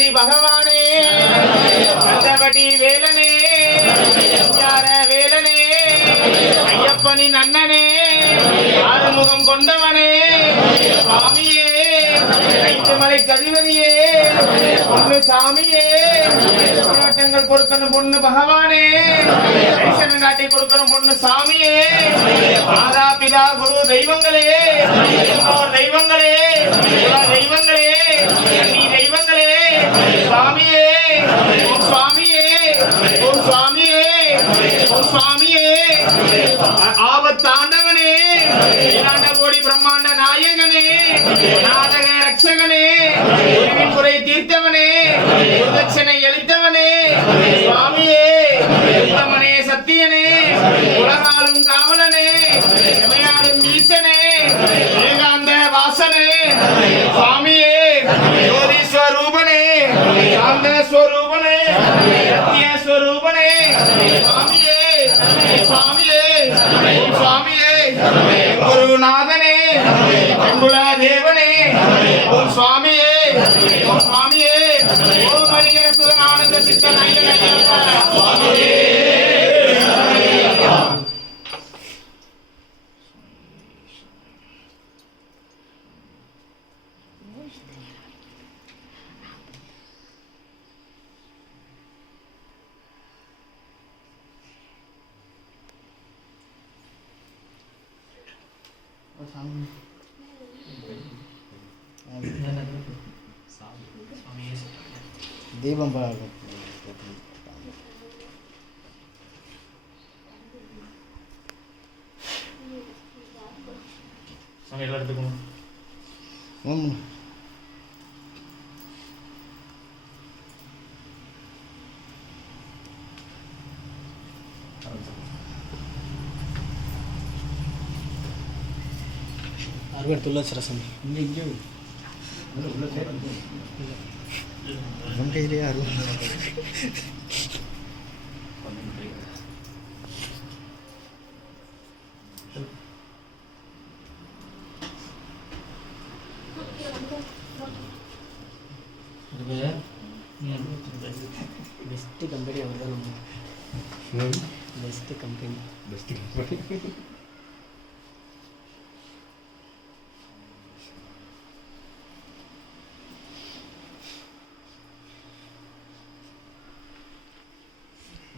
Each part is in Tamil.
சரணமடி பகவானே கந்தபடி வேலனே யார வேலனே ஐயப்பனின் அண்ணனே ஆறுமுகம் கொண்டவனே சுவாமியே ஐந்துமலை கதிபதியே பொண்ணு சாமியே நாட்டங்கள் கொடுக்கணும் பொண்ணு பகவானே தரிசனம் காட்டி கொடுக்கணும் பொண்ணு சாமியே மாதா பிதா குரு தெய்வங்களே தெய்வங்களே தெய்வங்களே நீ தெய்வங்களே சுவாமியே ஓம் சுவாமியே ஓம் சுவாமியே ஓம் சுவாமியே ஆபத்தாண்டவனே கோடி பிரம்மாண்ட நாயகனே நாடக ரட்சகனே குறை தீர்த்தவனே பிரதட்சணை அளித்தவனே சுவாமியே உத்தமனே சத்தியனே உலகாலும் காவலனே எமையாடும் ஈசனே ஏகாந்த வாசனே சுவாமியே ஜோதிஸ்வரூபனே சாந்த ஸ்வரூபனே சத்திய ஸ்வரூபனே சுவாமியே சுவாமியே சுவாமியே குருநாதனே குல தேவனே ஓம் சுவாமியே ஓம் சுவாமியே ஓம் ஹரிஹர சுதன் ஆனந்த சித்தன் ஐயன் சுவாமியே தீபம் பாருங்க சாமி எல்லாம் எடுத்துக்கணும் அறுபது துளசி ரசம் இங்கே हम कह रहे यार best company best company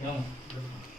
Yeah.